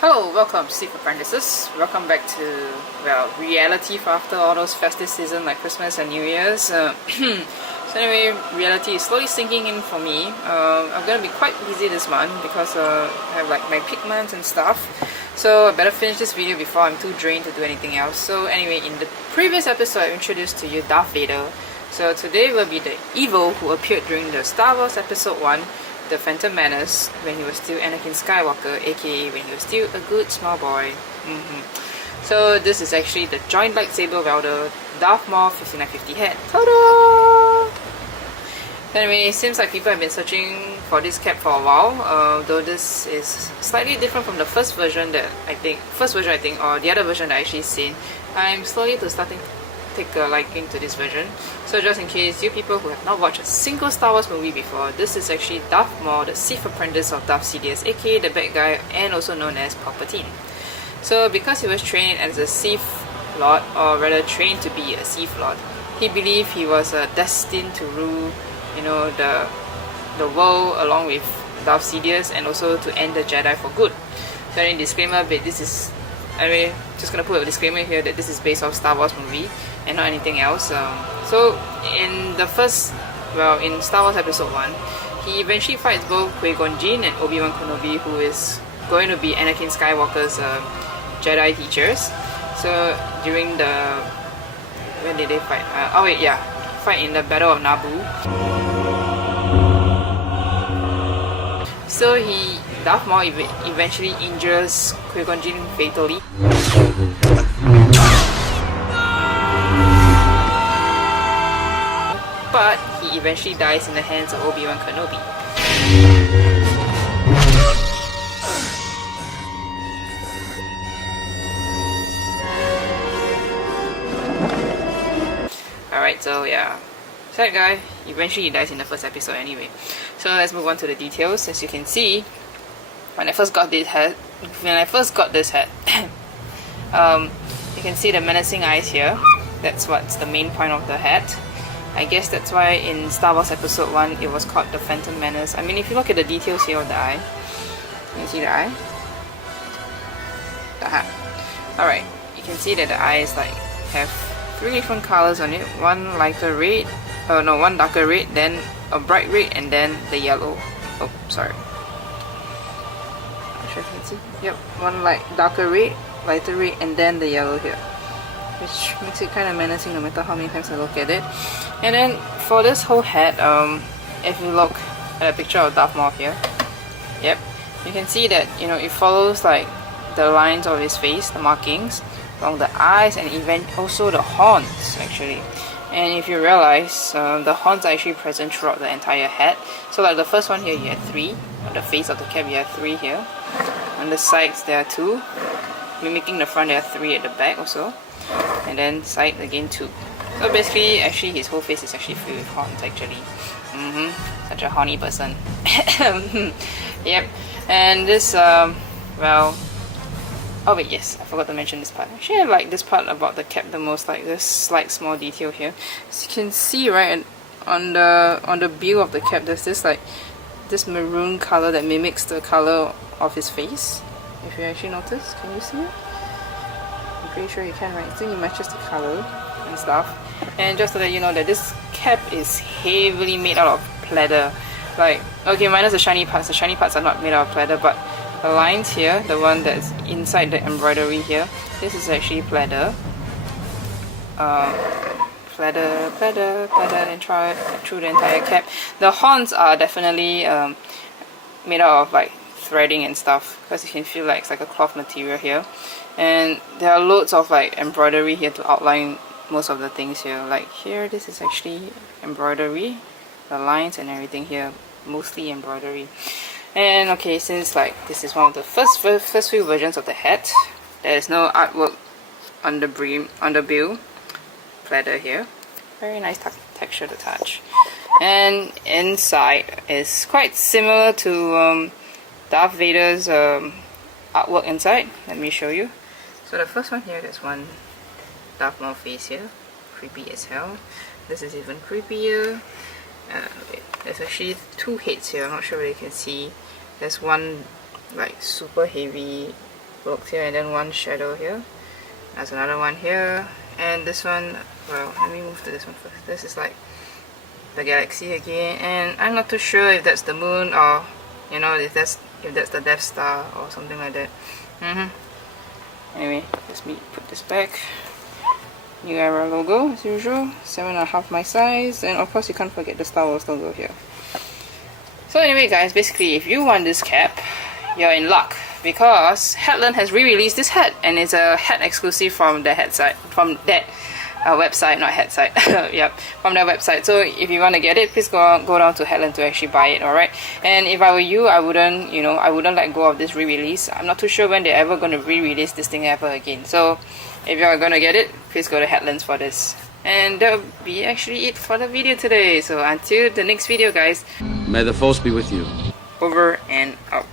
Hello, welcome Steve Apprentices. Welcome back to, well, reality for after all those festive season like Christmas and New Year's. So anyway, reality is slowly sinking in for me. I'm gonna be quite busy this month because I have like my pigments and stuff. So I better finish this video before I'm too drained to do anything else. So anyway, in the previous episode I introduced to you Darth Vader. So today will be the evil who appeared during the Star Wars Episode 1, The Phantom Menace, when he was still Anakin Skywalker, aka when he was still a good small boy. So this is actually the joint lightsaber wielder Darth Maul 59fifty head. Ta-da! Anyway, it seems like people have been searching for this cap for a while, though this is slightly different from the first version I think, or the other version that I actually seen. I'm slowly starting to take a liking to this version. So just in case you people who have not watched a single Star Wars movie before, this is actually Darth Maul, the Sith apprentice of Darth Sidious, aka the bad guy and also known as Palpatine. So because he was trained as a Sith Lord, or rather trained to be a Sith Lord, he believed he was destined to rule, you know, the world along with Darth Sidious and also to end the Jedi for good. So in disclaimer, but this is, anyway, just gonna put a disclaimer here that this is based off Star Wars movie and not anything else. So in the first, well, in Star Wars Episode 1, he eventually fights both Qui-Gon Jinn and Obi-Wan Kenobi, who is going to be Anakin Skywalker's Jedi teachers. So during the, when did they fight? Fight in the Battle of Naboo. So Darth Maul eventually injures Qui-Gon Jinn fatally. But he eventually dies in the hands of Obi-Wan Kenobi. Alright, so yeah. That guy, eventually he dies in the first episode anyway. So let's move on to the details. As you can see, when I first got this hat, you can see the menacing eyes here. That's what's the main point of the hat. I guess that's why in Star Wars Episode 1 it was called the Phantom Menace. I mean, if you look at the details here of the eye, can you see the eye? Alright, you can see that the eyes have three different colors on it. One lighter red, one darker red, then a bright red, and then the yellow. Oh, sorry. Not sure if you can see. Yep, one darker red, lighter red, and then the yellow here, which makes it kind of menacing no matter how many times I look at it. And then for this whole hat, if you look at a picture of Darth Maul here, yep, you can see that, you know, it follows like the lines of his face, the markings along the eyes, and even also the horns actually. And if you realize, the horns are actually present throughout the entire hat. So like the first one here, you have 3. On the face of the cap, you have 3 here. On the sides, there are 2. Mimicking the front, there are 3 at the back also. And then side again 2. So basically, actually his whole face is actually filled with horns actually. Such a horny person. Yep. And this, well, oh wait, yes, I forgot to mention this part. Actually, I like this part about the cap the most, like this slight small detail here. As you can see, right, on the bill of the cap, there's this maroon color that mimics the color of his face. If you actually notice, can you see it? I'm pretty sure you can, right? I think it matches the color and stuff. And just to let you know that this cap is heavily made out of pleather. Like, okay, minus the shiny parts. The shiny parts are not made out of pleather, but the lines here, the one that's inside the embroidery here, this is actually pleather. Pleather, and through the entire cap. The horns are definitely made out of like threading and stuff, because you can feel like it's like a cloth material here. And there are loads of like embroidery here to outline most of the things here. Like here, this is actually embroidery. The lines and everything here, mostly embroidery. And okay, since like this is one of the first few versions of the hat, there is no artwork on the brim, on the bill. Pleather here, very nice texture to touch. And inside is quite similar to Darth Vader's artwork inside. Let me show you. So the first one here, there's one Darth Maul face here, creepy as hell. This is even creepier. Wait, there's actually 2 heads here. I'm not sure whether you can see. There's one like super heavy box here, and then one shadow here. There's another one here, and this one, well, let me move to this one first. This is like the galaxy again, and I'm not too sure if that's the moon or, you know, if that's the Death Star or something like that. Anyway, let me put this back. New Era logo as usual, 7.5 my size, and of course you can't forget the Star Wars logo here. So anyway guys, basically if you want this cap, you're in luck, because Headland has re-released this hat, and it's a hat exclusive from the hat site, from that website, not hat site. Yep, from their website. So if you want to get it, please go down to Headland to actually buy it. Alright, and if I were you, I wouldn't let go of this re-release. I'm not too sure when they're ever going to re-release this thing ever again. So if you're gonna get it, please go to Headlands for this. And that will be actually it for the video today. So until the next video guys, may the force be with you. Over and out.